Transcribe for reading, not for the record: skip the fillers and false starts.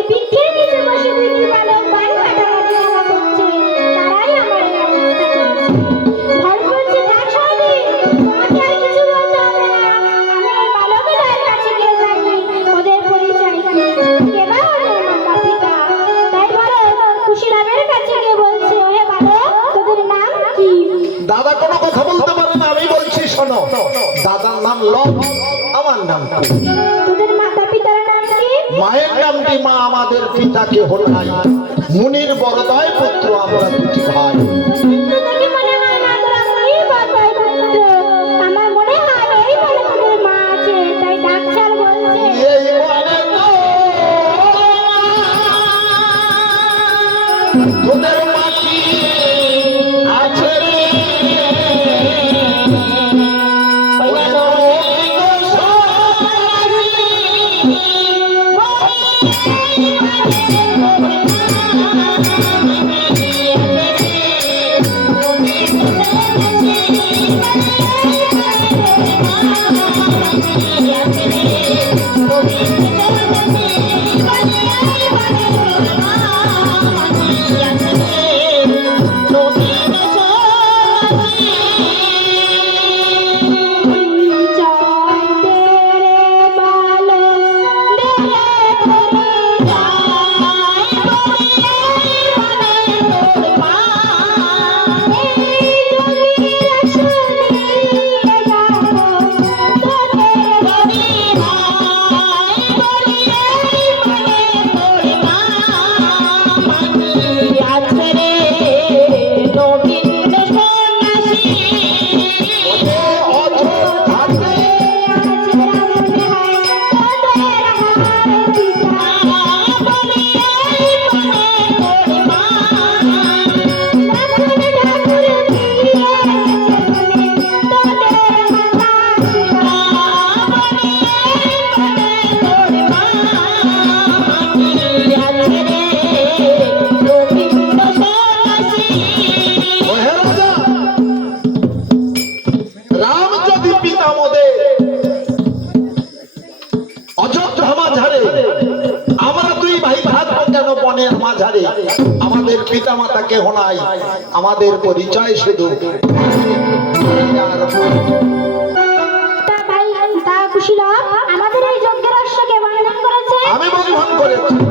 ওই বৃক্ষের নিচে বসে দুইটি বালক বান কাটাকাটি খেলা করছে, তারাই আমার এই অবস্থা করেছে। ভর করছে না সহজে, তোমাকে আর কিছু বলতে হবে না। আমি এই বালকের কাছে গিয়ে জানি ওদের পরিচয় কি, কেবা ওদের মাতা পিতা। তাই বলো কুশীলাবের কাছে গিয়ে বলছে, ওহে বালক তোদের নাম কি? দাদা কোনো কথা বলতে পারে না, আমি বলছি শোনো। দাদার নাম লব, আমার নাম কুশ। তোদের মাতা পিতার নাম কি? মায়ের নামটি মা, আমাদের পিতা কেহ নাই। মুনির বরদয় পুত্র আমরা দুটি ভাই। দেখে মনে হয় না তোরা কি বাবাই পুত্র। আমার মনে হয় এই বলে তোদের মা আছে, তাই ডাকছাল বলছে এই বলে তো তোদের মাটি আছে রে, ওরে নৌকি গো আমাদের পিতা মাতা কেহ নাই, আমাদের পরিচয় শুধু। তা কুশীলব আমাদের এই যজ্ঞের অশ্বকে বন্ধন করেছে। আমি বন্ধন করেছি।